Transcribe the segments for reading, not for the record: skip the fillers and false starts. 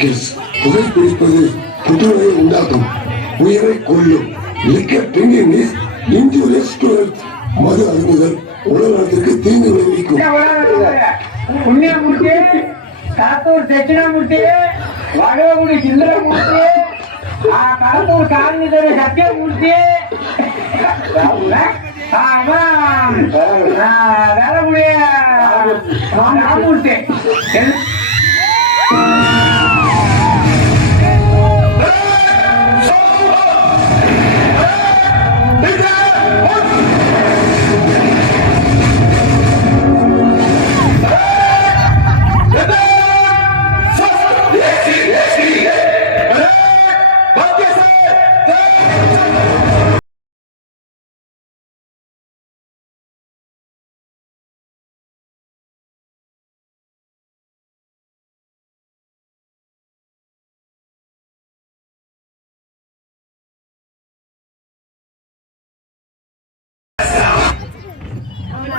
புகைப்பிடிப்பது புற்றுநோயை உண்டாக்கும், உயிரை கொல்லும். Liquor drinking is injurious to health. மது அருந்துதல் உடல் நலத்திற்கு தீங்கு விளைவிக்கும். புண்ணியமூர்த்தி, காத்தூர் தட்சிணாமூர்த்தி, வடகுடி சுந்தரமூர்த்தி, காத்தூர் காந்திதர சத்தியமூர்த்தி, வேலமுடிய ராமூர்த்தி.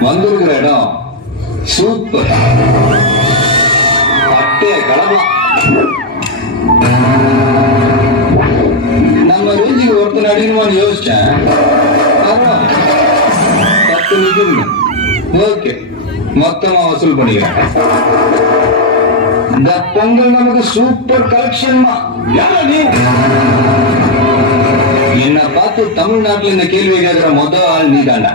வந்திருக்கிற இடம் சூப்பர். பட்டைய கலக்கலாம். நம்ம ரேஞ்சுக்கு ஒருத்தர் அடிக்கணுமான்னு யோசிச்சேன். பத்து நிமிஷம் ஓகே, மொத்தமா வசூல் பண்ணிக்கிறேன். இந்த பொங்கல் நமக்கு சூப்பர் கலெக்ஷன். என்ன பார்த்து தமிழ்நாட்டுல இந்த கேள்வி கேட்கிற முதல் ஆள் நீ தாண்டா.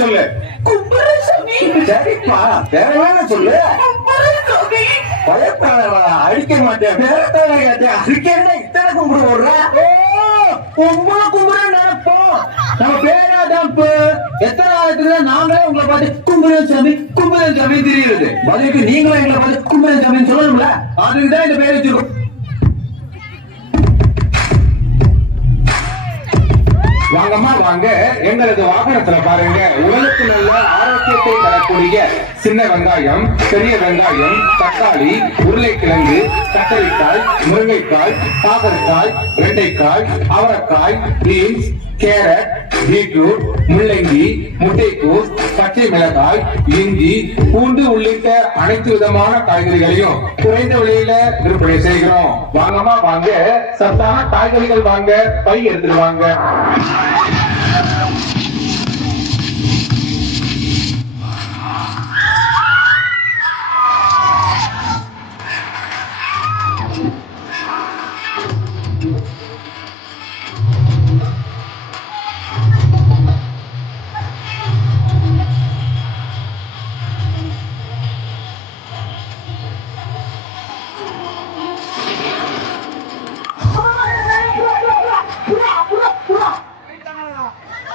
சொல்லு. சரிப்பா, வேற என்ன சொல்லு. அடிக்க மாட்டேன். இத்தனை கும்பிடு ஓடுற உங்களை கும்பிட நினைப்போம். நம்ம பேராதான் எத்தனை ஆயிரத்துல நாங்களே உங்களை பார்த்து கும்பிடன் சாமி கும்பிடன் சாமி தெரியுது. பதிலுக்கு நீங்களும் எங்களை பார்த்து கும்பிடன் சாமின்னு சொல்லணும்ல. அதுக்குதான் இந்த பேர் வச்சிருக்கோம். வாங்கம்மா வாங்க, எங்களது வாகனத்துல பாருங்க. உடலுக்கு நல்ல ஆரோக்கியத்தை தரக்கூடிய சின்ன வெங்காயம், பெரிய வெங்காயம், தக்காளி, உருளைக்கிழங்கு, கத்தரிக்காய், முருங்கைக்காய், பாகற்காய், வெண்டைக்காய், அவரைக்காய், பீன்ஸ், கேரட், பீட்ரூட், முள்ளங்கி, முட்டைக்கோஸ், பச்சை மிளகாய், இஞ்சி, பூண்டு உள்ளிட்ட அனைத்து விதமான காய்கறிகளையும் குறைந்த விலையில விற்பனை செய்கிறோம். வாங்கம்மா வாங்க, சத்தான காய்கறிகள் வாங்க, பை எடுத்துட்டு வாங்க.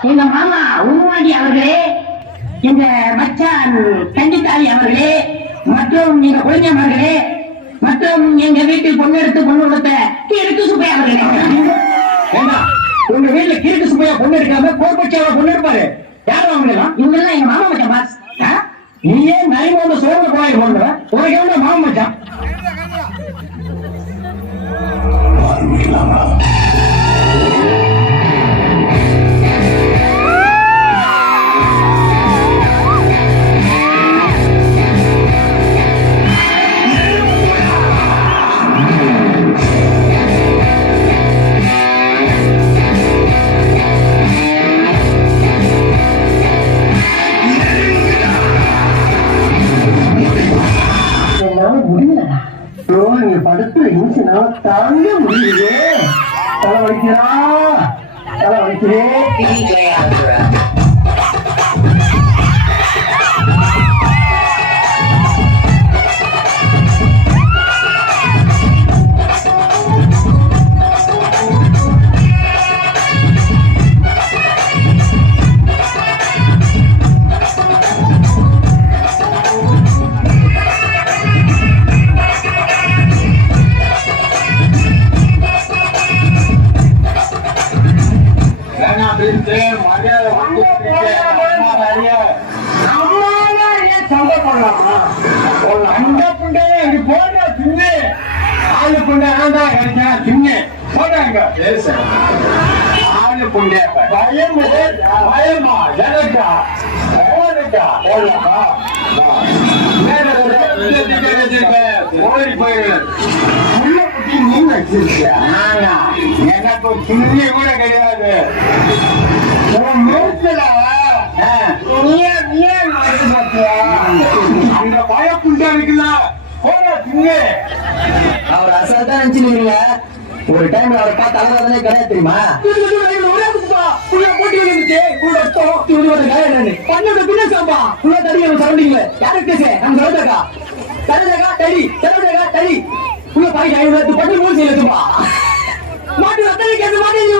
எங்க மாமா உருவாடி அவர்களே, எங்க மச்சான் கண்டித்தாளி அவர்களே, மற்றும் எங்க குழந்தைமார்களே, மற்றும் எங்க வீட்டில் பொண்ணெடுத்து பொண்ணு கொடுத்த கிழக்கு சுப்பையா அவர்களே. உங்க வீட்டுல கிழக்கு சுப்பையா பொண்ணு எடுக்காம கோர்பட்சியாவை பொண்ணு எடுப்பாரு. யாரும் அவங்களெல்லாம்? இவங்கெல்லாம் எங்க மாமா மச்சான் பாஸ். நீயே நைமோட சோழ கோயில் போடுற உனக்கு எவ்வளவு மாமா மச்சான்? படுத்து இருந்துச்சுனால தாங்க முடியுது. தலை வலிக்கிறா, தலை வலிக்கிறே. வாங்க புண்டே பயம் பயமா எனக்கா எனக்கா போடலாமா ஓடி போயிடுவேன் உள்ள குட்டி நீ வச்சிருக்கியா எனக்கு துணி கூட கிடையாது அந்த பயப்புண்டா இருக்குல்ல அவர் அசால்ட்டா நினைச்சுக்கிறீங்க ஒரு டைம் அவரை பார்த்து அழகாதானே கிடையாது தெரியுமா மாட்டு ரத்தனை கேட்டு மாட்டேன்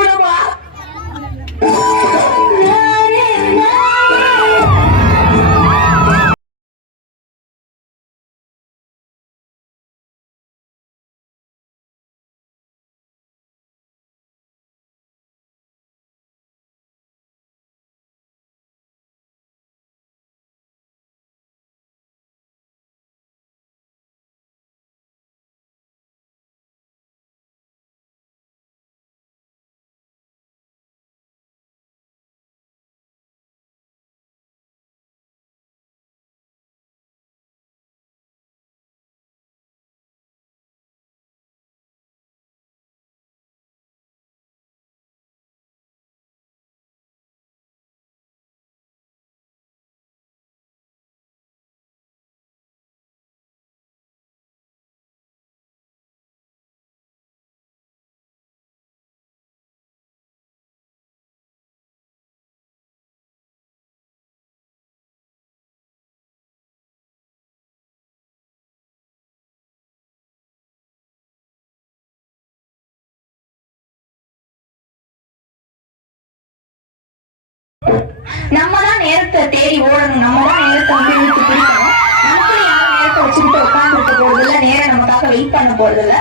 நம்ம தான் நேரத்தை தேடி ஓடணும், நம்ம தான் நேரத்தை வந்து இழுத்து பிடிக்கணும். நமக்கு யாரும் நேரத்தை வச்சுக்கிட்டு உட்கார்ந்து இருக்க போறது இல்ல, நேரம் நமக்காக வெயிட் பண்ண போறது இல்ல.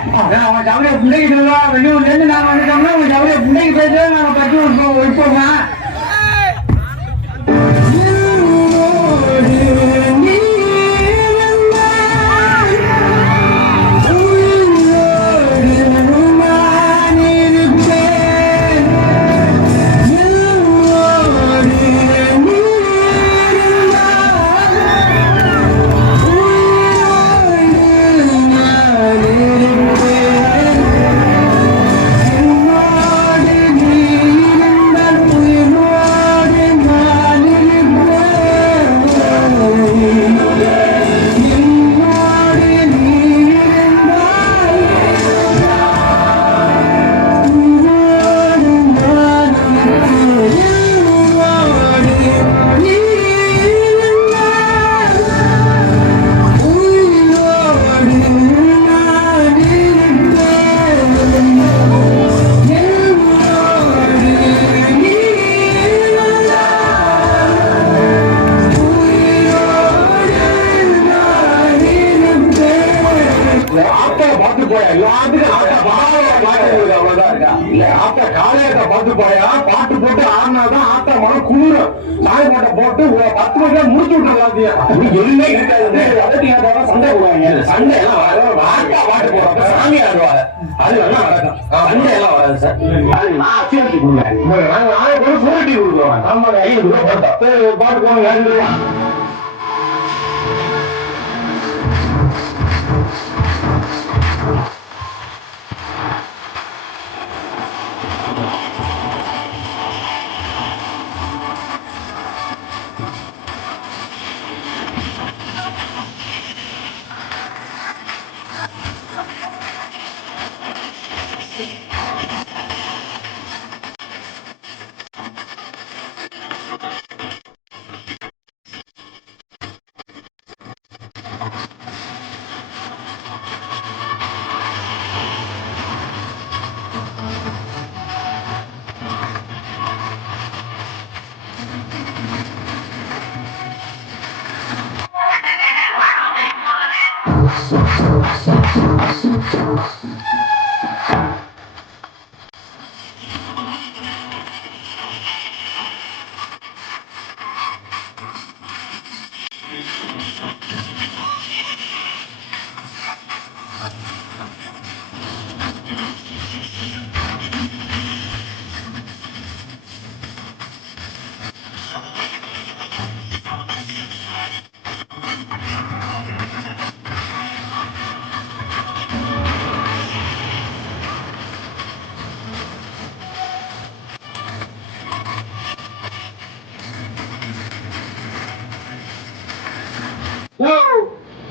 அவன் ஜவுளிய பிள்ளைக்கு வெளியூர்ல இருந்து நாங்க வந்துட்டோம்னா அவன் ஜவுளிய பிள்ளைக்கு பேச நாங்க பற்றி வைப்போமா? பாட்டு போயா பாட்டு போட்டு ஆடினாதான் ஆட்டா மனம் குளிரும். சாயப்பாட்டை போட்டு 10 மணிக்கு முடிச்சு விட்டுறலாம். எதுவுமே இருக்காது. சண்டை போடுவாங்க. சண்டை எல்லாம் ஆட்டா பாட்டு போடுவாங்க. சாமி ஆடுவாங்க. அது எல்லாம் நடக்கும். சண்டை எல்லாம் வராது சார். அது நான் சேர்த்து கொடுங்க. நாங்க போட்டி கொடுக்குறோம். நம்ம 5 ரூபாய் பாட்டு போவாங்க. 2 ரூபா.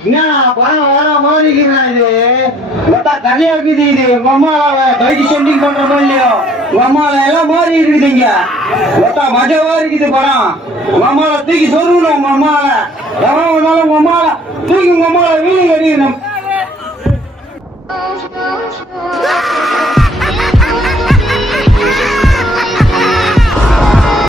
என்ன பணம் வர மாதிரி இருக்குண்ணா இது மொத்தா தனியா இருக்குது இது உங்க அம்மாவை பைக்கு சென்டிங் பண்றோமோ இல்லையோ உங்க அம்மாவை எல்லாம் மாறி இருக்குது இங்க மொத்தா மஜாவா இருக்குது படம் உங்க அம்மாவை தூக்கி சொல்லணும் உங்க அம்மாவை எவன் வந்தாலும் உங்க அம்மாவை தூக்கி உங்க அம்மாவை வீடு கட்டிடணும்